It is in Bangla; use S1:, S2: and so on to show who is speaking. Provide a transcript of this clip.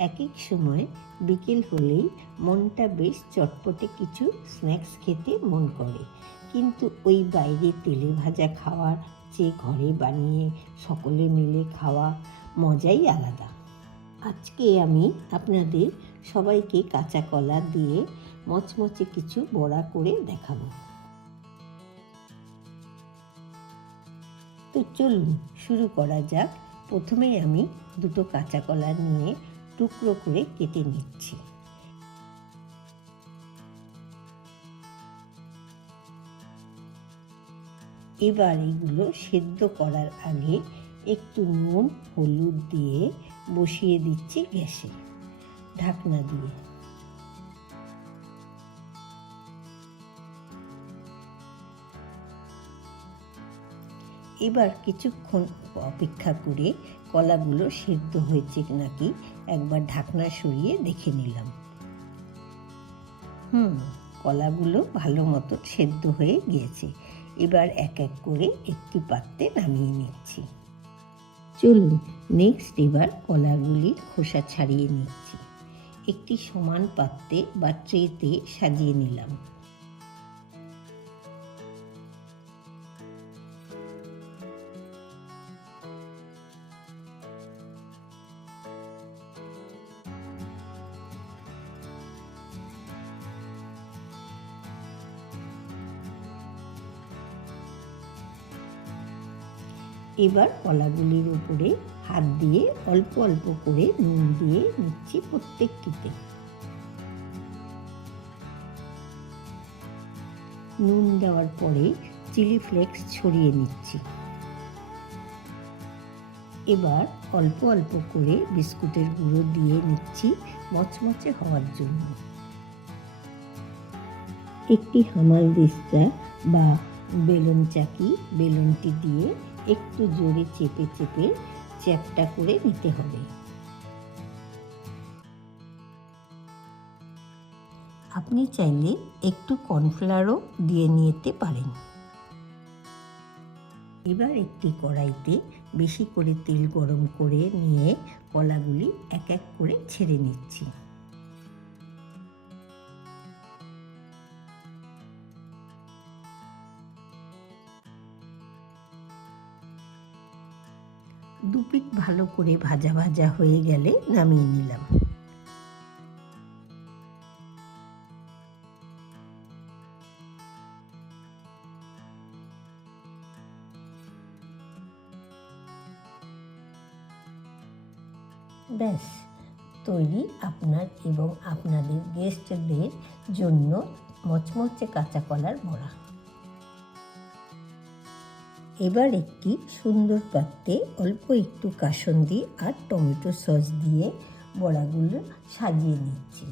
S1: এক এক সময় বিকেল হলেই মনটা বেশ চটপটে কিছু স্ন্যাক্স খেতে মন করে। কিন্তু ওই বাইরে তেলে ভাজা খাওয়ার চেয়ে ঘরে বানিয়ে সকলে মিলে খাওয়া মজাই আলাদা। আজকে আমি আপনাদের সবাইকে কাঁচা কলা দিয়ে মচমচে কিছু বড়া করে দেখাবো। তো চলুন, শুরু করা যাক। প্রথমে আমি দুটো কাঁচা কলা নিয়ে টুকরো করে কেটে নিচ্ছি। এবার এগুলো সেদ্ধ করার আগে একটু নুন, হলুদ দিয়ে বসিয়ে দিচ্ছি গ্যাসে ঢাকনা দিয়ে। এবার কিছুক্ষণ অপেক্ষা করে কলাগুলো সেদ্ধ হয়েছে নাকি একবার ঢাকনা সরিয়ে দেখে নিলাম। হুম, কলাগুলো ভালো মতো সেদ্ধ হয়ে গিয়েছে। এবার এক এক করে একটি পাত্রে নামিয়ে নিচ্ছি। চলুন নেক্সট এবার কলাগুলির খোসা ছাড়িয়ে নিচ্ছি। একটি সমান পাত্রে বা ট্রেতে সাজিয়ে নিলাম। এবার কলাগুলির উপরে হাত দিয়ে অল্প অল্প করে নুন দিয়ে নিচ্ছি প্রত্যেকটিতে। নুন দেওয়ার পরে চিলি ফ্লেক্স ছড়িয়ে নিচ্ছি। এবার অল্প অল্প করে বিস্কুটের গুঁড়ো দিয়ে নিচ্ছি মচমচে হওয়ার জন্য। একটি হামাল দিস্তা বা বেলুন চাকি বেলুনটি দিয়ে একটু জোরে চেপে চেপে চ্যাপটা করে নিতে হবে। আপনি চাইলে একটু কর্নফ্লাওয়ারও দিয়ে নিতে পারেন। এবার একটি কড়াইতে বেশি করে তেল গরম করে নিয়ে কলাগুলি এক এক করে ছেড়ে নিচ্ছি। দুপিট ভালো করে ভাজা ভাজা হয়ে গেলে নামিয়ে নিলাম। ব্যাস, তৈরি আপনার এবং আপনাদের গেস্টদের জন্য মচমচে কাঁচা কলার বড়া। এবার একটি সুন্দর পাত্রে অল্প একটু কাসন্দি আর টমেটো সস দিয়ে বড়াগুলো সাজিয়ে নিচ্ছি।